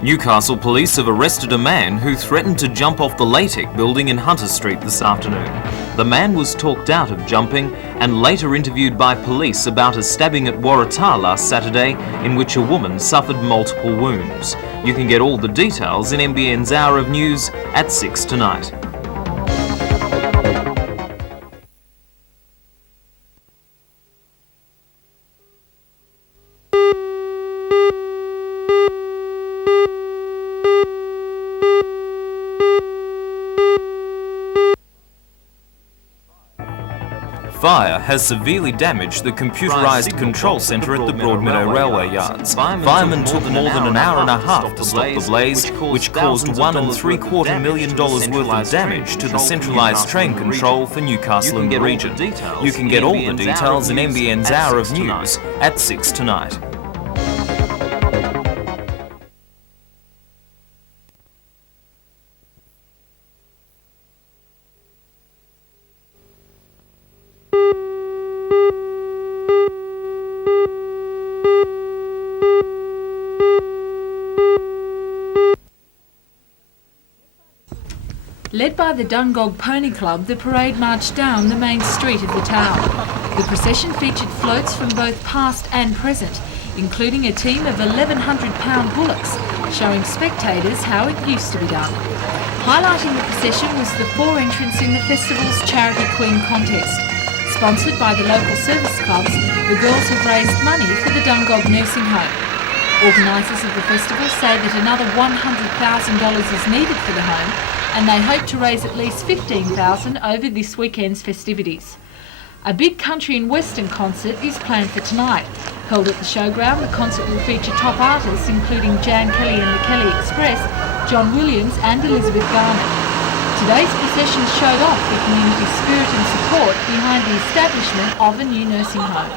Newcastle police have arrested a man who threatened to jump off the LATEC building in Hunter Street this afternoon. The man was talked out of jumping and later interviewed by police about a stabbing at Waratah last Saturday in which a woman suffered multiple wounds. You can get all the details in NBN's Hour of News at 6 tonight. Fire has severely damaged the computerised control centre at the Broadmeadow Railway Yards. Firemen took more than an hour and a half to stop the blaze, which caused $1.75 million worth of damage to the centralised train control for Newcastle and the region. You can get all the details in NBN's Hour of News at 6 tonight. Led by the Dungog Pony Club, the parade marched down the main street of the town. The procession featured floats from both past and present, including a team of 1,100-pound bullocks, showing spectators how it used to be done. Highlighting the procession was the 4 entrants in the festival's Charity Queen contest. Sponsored by the local service clubs, the girls have raised money for the Dungog Nursing Home. Organisers of the festival say that another $100,000 is needed for the home, and they hope to raise at least $15,000 over this weekend's festivities. A big country and western concert is planned for tonight. Held at the showground, the concert will feature top artists including Jan Kelly and the Kelly Express, John Williams and Elizabeth Garner. Today's procession showed off the community spirit and support behind the establishment of a new nursing home.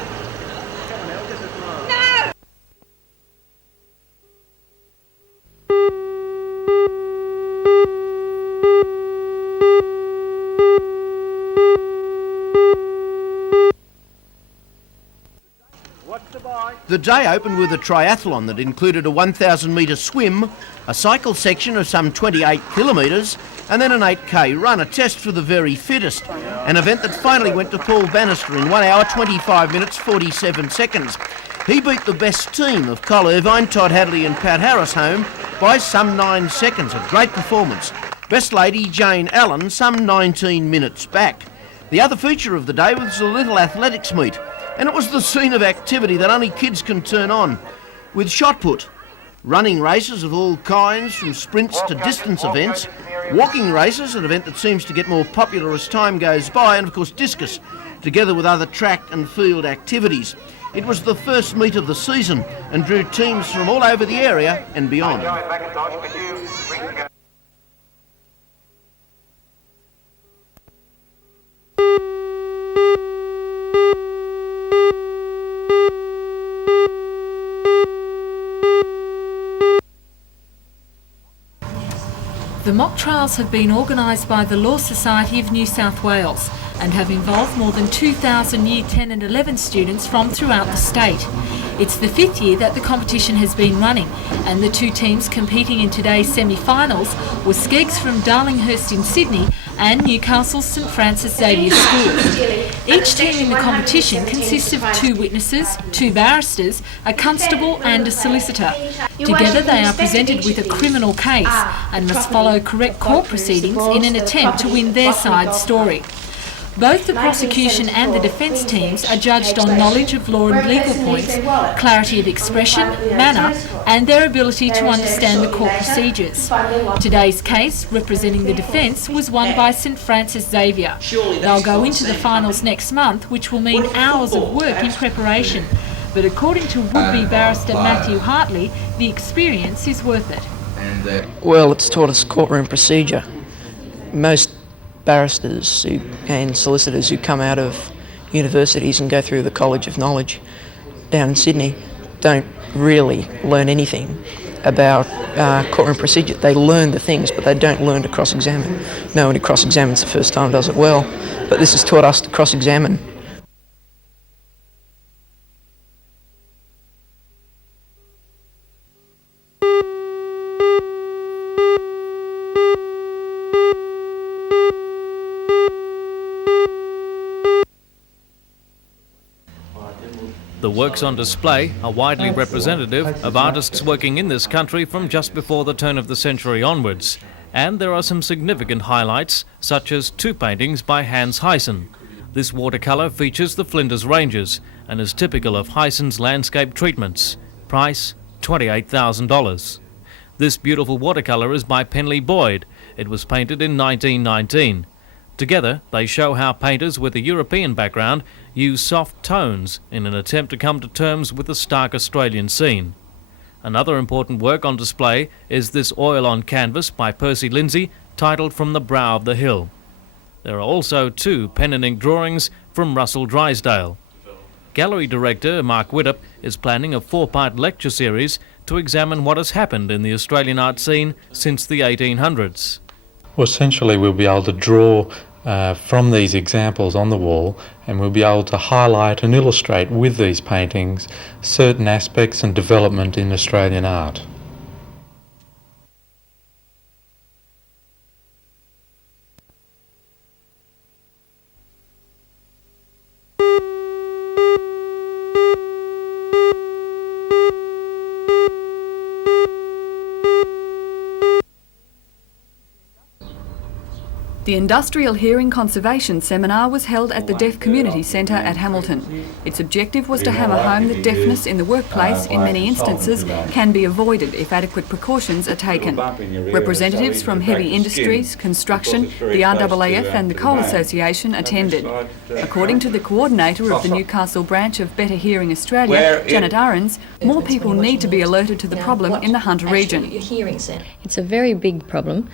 The day opened with a triathlon that included a 1,000-metre swim, a cycle section of some 28 kilometres, and then an 8k run, a test for the very fittest. An event that finally went to Paul Bannister in 1 hour, 25 minutes, 47 seconds. He beat the best team of Col Irvine, Todd Hadley and Pat Harris home by some 9 seconds. A great performance. Best lady, Jane Allen, some 19 minutes back. The other feature of the day was a little athletics meet. And it was the scene of activity that only kids can turn on, with shot put, running races of all kinds, from sprints to distance events, walking races, an event that seems to get more popular as time goes by, and of course discus, together with other track and field activities. It was the first meet of the season and drew teams from all over the area and beyond. The mock trials have been organised by the Law Society of New South Wales and have involved more than 2,000 Year 10 and 11 students from throughout the state. It's the 5th year that the competition has been running, and the 2 teams competing in today's semi-finals were Skeggs from Darlinghurst in Sydney and Newcastle's St Francis Xavier School. Each team in the competition consists of 2 witnesses, 2 barristers, a constable and a solicitor. Together they are presented with a criminal case and must follow correct court proceedings in an attempt to win their side's story. Both the prosecution and the defence teams are judged on knowledge of law and legal points, clarity of expression, manner, and their ability to understand the court procedures. Today's case, representing the defence, was won by St Francis Xavier. They'll go into the finals next month, which will mean hours of work in preparation. But according to would-be barrister Matthew Hartley, the experience is worth it. Well, it's taught us courtroom procedure. Most barristers and solicitors who come out of universities and go through the College of Knowledge down in Sydney don't really learn anything about courtroom procedure. They learn the things, but they don't learn to cross-examine. No one who cross-examines the first time does it well, but this has taught us to cross-examine. The works on display are widely representative of artists working in this country from just before the turn of the century onwards, and there are some significant highlights, such as two paintings by Hans Huyssen. This watercolour features the Flinders Ranges and is typical of Huyssen's landscape treatments. Price $28,000. This beautiful watercolour is by Penley Boyd. It was painted in 1919. Together, they show how painters with a European background use soft tones in an attempt to come to terms with the stark Australian scene. Another important work on display is this oil on canvas by Percy Lindsay, titled From the Brow of the Hill. There are also two pen and ink drawings from Russell Drysdale. Gallery director Mark Widdop is planning a 4-part lecture series to examine what has happened in the Australian art scene since the 1800s. Well, essentially we'll be able to draw from these examples on the wall, and we'll be able to highlight and illustrate with these paintings certain aspects and development in Australian art. The Industrial Hearing Conservation Seminar was held at the Deaf Community Centre at Hamilton. Its objective was to hammer home that deafness in the workplace, in many instances, can be avoided if adequate precautions are taken. Representatives from heavy industries, construction, the RAAF and the Coal Association attended. According to the coordinator of the Newcastle branch of Better Hearing Australia, Janet Ahrens, more people need to be alerted to the problem in the Hunter region. It's a very big problem.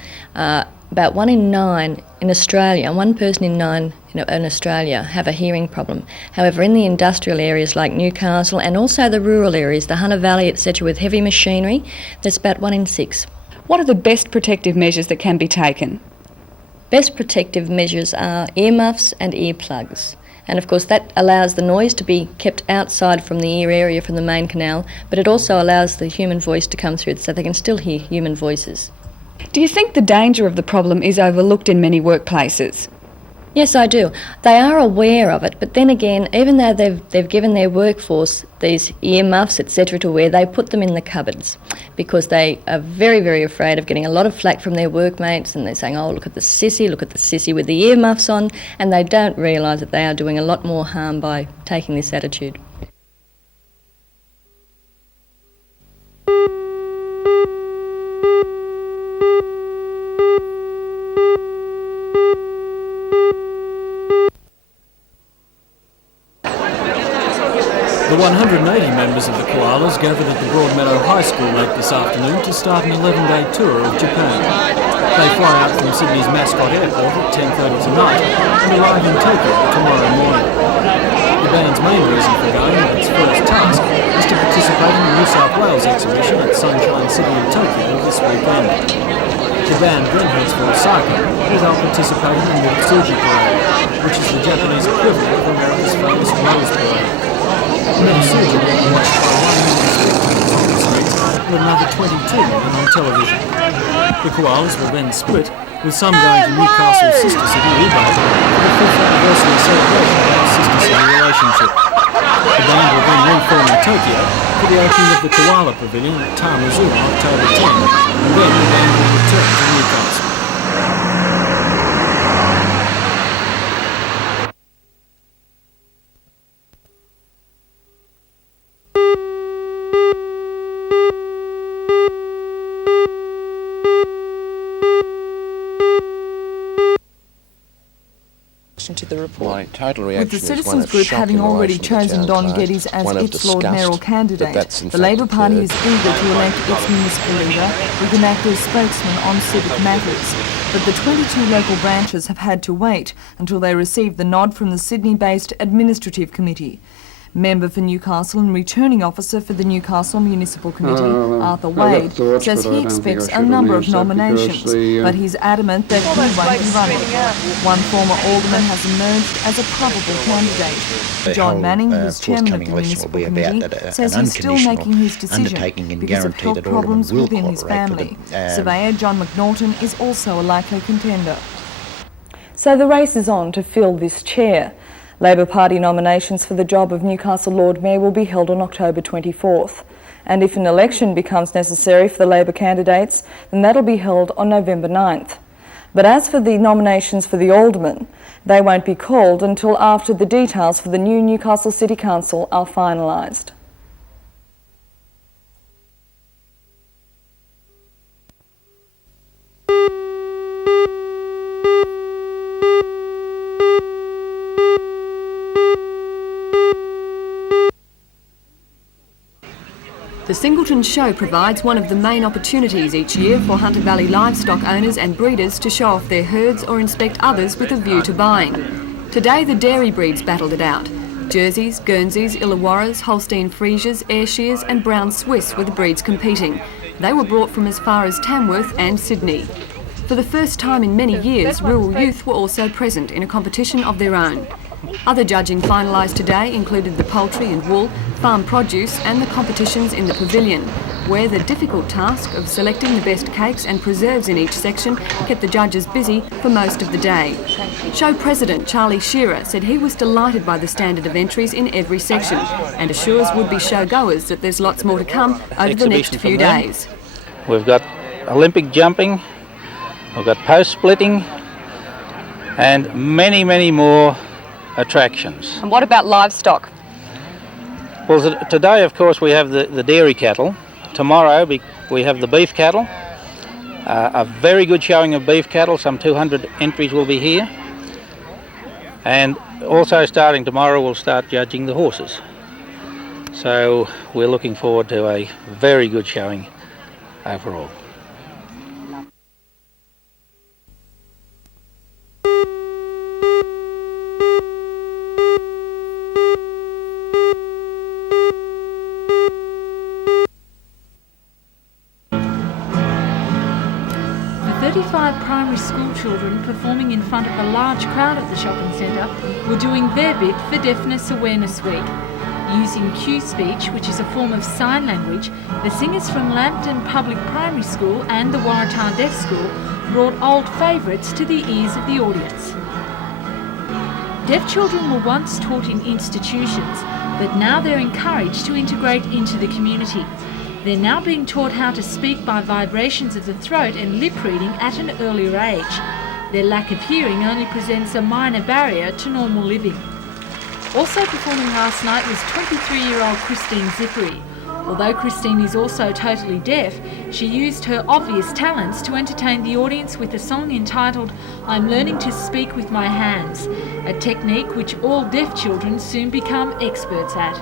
About 1 in 9 in Australia, 1 person in 9 in Australia have a hearing problem. However, in the industrial areas like Newcastle and also the rural areas, the Hunter Valley, etc., with heavy machinery, there's about 1 in 6. What are the best protective measures that can be taken? Best protective measures are earmuffs and earplugs. And of course that allows the noise to be kept outside from the ear area from the main canal, but it also allows the human voice to come through so they can still hear human voices. Do you think the danger of the problem is overlooked in many workplaces? Yes, I do. They are aware of it, but then again, even though they've given their workforce these earmuffs, etc., to wear, they put them in the cupboards because they are very, very afraid of getting a lot of flack from their workmates, and they're saying, oh, look at the sissy with the earmuffs on, and they don't realise that they are doing a lot more harm by taking this attitude. The 180 members of the koalas gathered at the Broadmeadow High School late this afternoon to start an 11-day tour of Japan. They fly out from Sydney's Mascot Airport at 10:30 tonight and arrive in Tokyo tomorrow morning. The band's main reason for going, and its first task, is to participate in the New South Wales exhibition at Sunshine City in Tokyo this weekend. The band then heads for Osaka, where they'll participate in the Mutsuji Parade, which is the Japanese equivalent of America's famous Rose Parade. Mutsuji will be watched by 1 million spectators on the streets and another 22 million on television. The koalas will then split, with some going to Newcastle's sister city, Ubud, for the 5th anniversary celebration of that sister-city relationship. The band will then reform in Tokyo for the opening of the Koala Pavilion at Tamazu on October 10, and then the band will return to Newcastle. To the report. My total reaction With the Citizens Group having already chosen Don Geddes as its Lord Mayoral candidate, the Labor Party is eager to elect its municipal leader with an active spokesman on civic matters. But the 22 local branches have had to wait until they receive the nod from the Sydney-based Administrative Committee. Member for Newcastle and returning officer for the Newcastle Municipal Committee, Arthur Wade, says he expects a number of nominations, but he's adamant that he won't be running. One former alderman has emerged as a probable candidate. John Manning, who's chairman of the Municipal Committee, says he's still making his decision because of health problems within his family. Surveyor John McNaughton is also a likely contender. So the race is on to fill this chair. Labor Party nominations for the job of Newcastle Lord Mayor will be held on October 24th. And if an election becomes necessary for the Labor candidates, then that'll be held on November 9th. But as for the nominations for the Aldermen, they won't be called until after the details for the new Newcastle City Council are finalised. The Singleton Show provides one of the main opportunities each year for Hunter Valley livestock owners and breeders to show off their herds or inspect others with a view to buying. Today the dairy breeds battled it out. Jerseys, Guernseys, Illawarras, Holstein Friesias, Ayrshires and Brown Swiss were the breeds competing. They were brought from as far as Tamworth and Sydney. For the first time in many years, rural youth were also present in a competition of their own. Other judging finalised today included the poultry and wool, farm produce and the competitions in the pavilion, where the difficult task of selecting the best cakes and preserves in each section kept the judges busy for most of the day. Show President Charlie Shearer said he was delighted by the standard of entries in every section and assures would-be showgoers that there's lots more to come over the next few days. We've got Olympic jumping, we've got post splitting and many, many more attractions. And what about livestock? Well, today, of course, we have the dairy cattle. Tomorrow, we have the beef cattle. A very good showing of beef cattle. Some 200 entries will be here. And also starting tomorrow, we'll start judging the horses. So we're looking forward to a very good showing overall. The 35 primary school children performing in front of a large crowd at the shopping centre were doing their bit for Deafness Awareness Week. Using cue speech, which is a form of sign language, the singers from Lambton Public Primary School and the Waratah Deaf School brought old favourites to the ears of the audience. Deaf children were once taught in institutions, but now they're encouraged to integrate into the community. They're now being taught how to speak by vibrations of the throat and lip reading at an earlier age. Their lack of hearing only presents a minor barrier to normal living. Also performing last night was 23-year-old Christine Zippery. Although Christine is also totally deaf, she used her obvious talents to entertain the audience with a song entitled "I'm Learning to Speak with My Hands," a technique which all deaf children soon become experts at.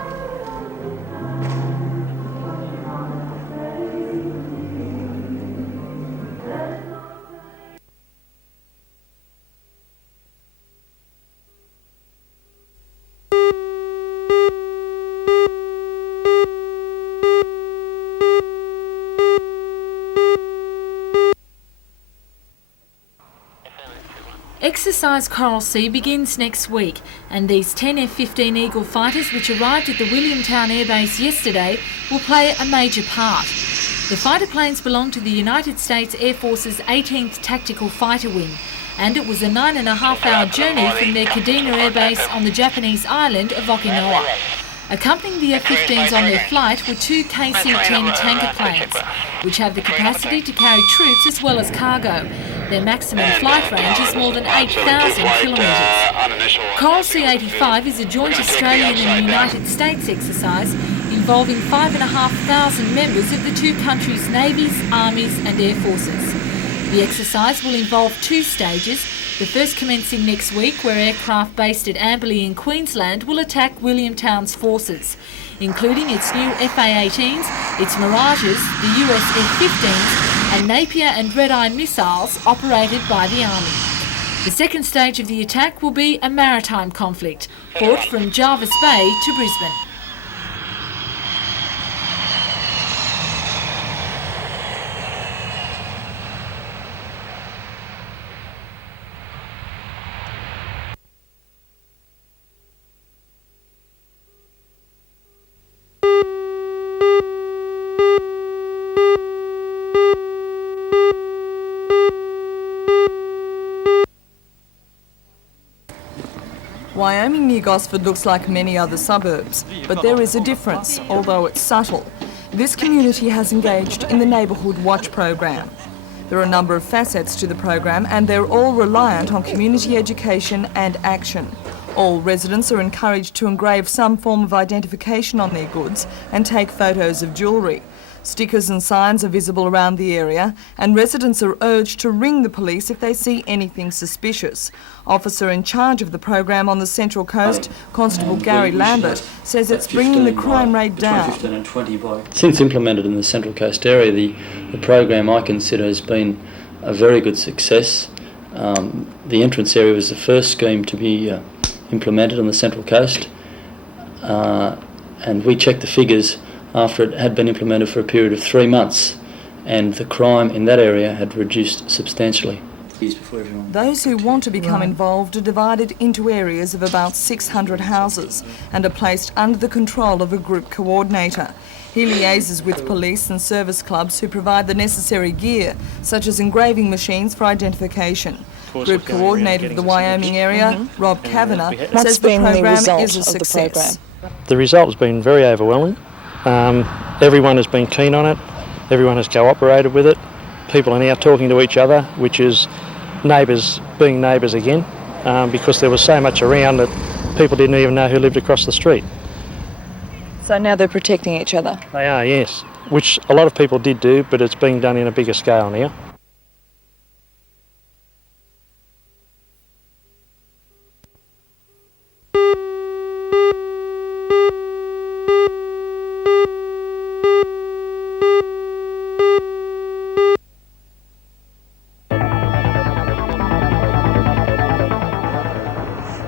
Exercise Coral Sea begins next week, and these 10 F-15 Eagle fighters which arrived at the Williamtown Air Base yesterday will play a major part. The fighter planes belong to the United States Air Force's 18th Tactical Fighter Wing, and it was a 9.5-hour journey from their Kadena Air Base on the Japanese island of Okinawa. Accompanying the F-15s on their flight were two KC-10 tanker planes, which have the capacity to carry troops as well as cargo. Their maximum flight range is more than 8,000 kilometres. Coral Sea 85 is a joint Australian and United States exercise involving 5,500 members of the two countries' navies, armies and air forces. The exercise will involve two stages, the first commencing next week, where aircraft based at Amberley in Queensland will attack Williamtown's forces, including its new FA-18s, its Mirages, the US F-15s and Napier and Red-Eye missiles operated by the Army. The second stage of the attack will be a maritime conflict, fought from Jervis Bay to Brisbane. Wyoming Sydney, Gosford looks like many other suburbs, but there is a difference, although it's subtle. This community has engaged in the Neighbourhood Watch program. There are a number of facets to the program and they're all reliant on community education and action. All residents are encouraged to engrave some form of identification on their goods and take photos of jewellery. Stickers and signs are visible around the area and residents are urged to ring the police if they see anything suspicious. Officer in charge of the program on the Central Coast, Constable Gary Lambert, says it's bringing the crime rate down. Since implemented in the Central Coast area, the program I consider has been a very good success. The entrance area was the first scheme to be implemented on the Central Coast, and we checked the figures after it had been implemented for a period of 3 months, and the crime in that area had reduced substantially. Those who want to become involved are divided into areas of about 600 houses and are placed under the control of a group coordinator. He liaises with police and service clubs who provide the necessary gear, such as engraving machines for identification. Group coordinator of the Wyoming area, Rob Kavanagh, says the program is a success. The result has been very overwhelming. Everyone has been keen on it. Everyone has cooperated with it. People are now talking to each other, which is neighbours being neighbours again, because there was so much around that people didn't even know who lived across the street. So now they're protecting each other? They are, yes, which a lot of people did do, but it's being done in a bigger scale now.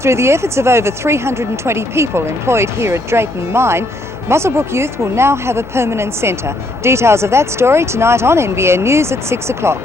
Through the efforts of over 320 people employed here at Drayton Mine, Muswellbrook Youth will now have a permanent centre. Details of that story tonight on NBN News at 6 o'clock.